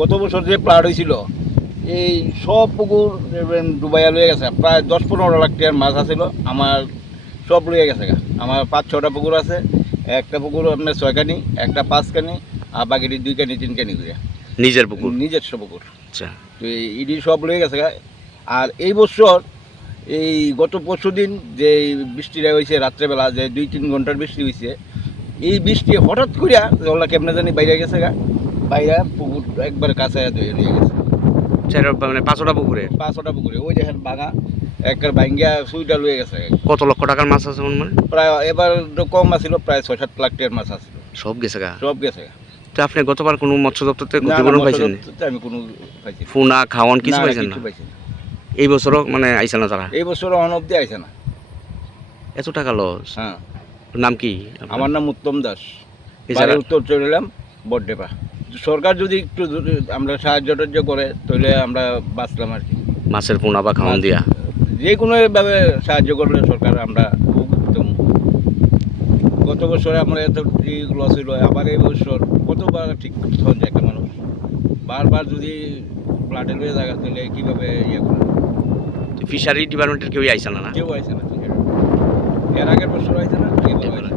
গত বছর যে প্লাট হয়েছিল এই সব পুকুর ডুবাইয়া লয়ে গেছে, প্রায় 10-15 লাখ টাকার মাছ আছিল আমার, সব লয়ে গেছে গা। আমার 5-6টা পুকুর আছে, একটা পুকুর আপনার 6 কানি, একটা 5 কানি, আর বাকিটি 2 কানি 3 কানি করে নিজের পুকুর? নিজস্ব পুকুর। আচ্ছা, তো ইডি সব লয়ে গেছে গা। আর এই বছর এই গত পরশুদিন যে বৃষ্টিটা হয়েছে রাত্রেবেলা, যে 2-3 ঘন্টার বৃষ্টি হয়েছে, এই বৃষ্টি হঠাৎ করিয়া জলটা কেমনে জানি বাইরে গেছে গা, বাইরে পুকুর একবার কাছে ধুয়ে নিয়ে গেছে। মানে 5টা পুকুরে? 5-6টা পুকুরে, ওই দেখেন বাঙা একবার ভাঙ্গিয়া সুইটা লয়ে গেছে। কত লক্ষ টাকার মাছ আছে মানে? প্রায় এবার তো কম আছিল, প্রায় 6-7 লাখ টাকার মাছ আছিল। সব গেছে গা? সব গেছে গা। তো আপনি গতবার কোনো মৎস্য দপ্তর থেকে না, ক্ষতিপূরণ পাইছেন? আমি কোনো পাইছি না। ফোনা খাওয়ান কিছু পাইছেন না? কিছু পাইছি না। এই বছরও মানে আইসে না তারা? এই বছর অন অব্দি আইছে না। এত টাকা লস? হ্যাঁ। নাম কি আপনার? আমার নাম উত্তম দাস, এছাড়া বাড়ি উত্তর চলিলাম বড্ডেপা। সরকার যদি একটু আমরা সাহায্য টাহ্য করে তাহলে আমরা বাঁচলাম আর কি। মাছের পোনা বা খাওয়ান দিয়া যে কোনোভাবে সাহায্য করলে সরকার আমরা উপকৃত হব। গত বছরে আমরা এত লস হইল, আবার এই বছর কতবার ঠিক তখন যে একটা মানুষ বারবার যদি প্লাটে লয়ে জায়গা তাহলে কীভাবে ইয়ে করে। ফিশারি ডিপার্টমেন্টের কেউই আইসে না? কেউ আইসে না, এর আগের বছর আইসে না, এবার আইসে না।